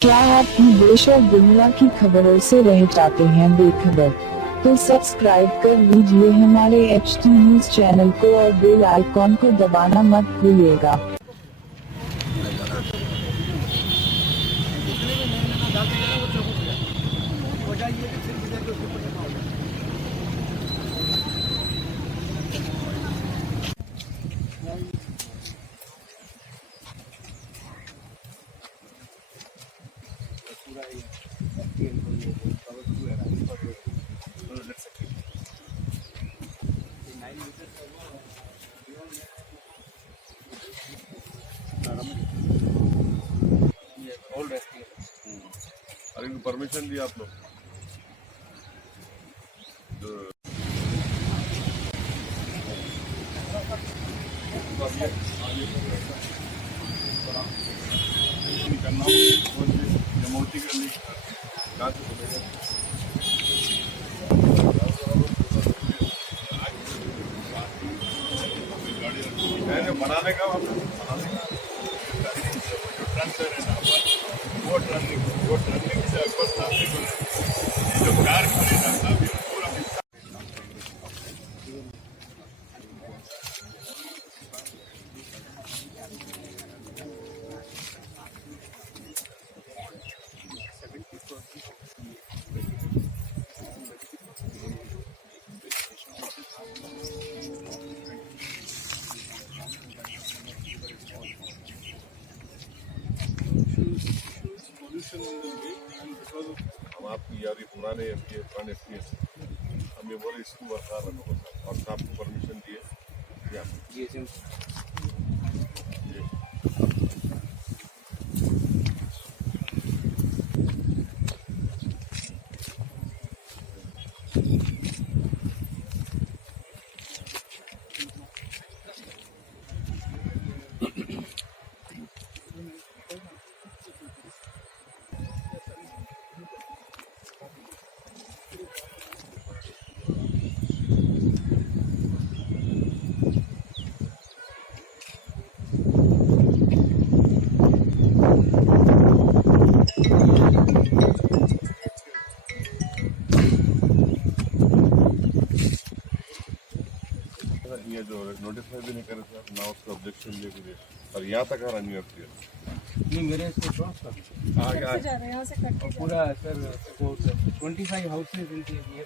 क्या आप देश और दुनिया की खबरों से रह जाते हैं बेखबर? तो सब्सक्राइब कर लीजिए हमारे HT न्यूज चैनल को और बेल आइकॉन को दबाना मत भूलिएगा। अरे परमिशन दिया आप लोग करना बनाने का वो टर्निंग से अकबर साहब ने जो कार खरीदा था अभी पूरा हम आपकी यारी पुराने पुराने हमें बोले इसको बरकरार रखो और साहब को परमिशन दिए ये जो नोटिफाई भी नहीं करे थे ना उसका ऑब्जेक्शन लिए और यहाँ तक आ रहा न्यू ईयर नहीं मेरे इसको क्रॉस कर आगे जा रहे हैं यहाँ से कट के पूरा सर 25 हाउसेज इनके लिए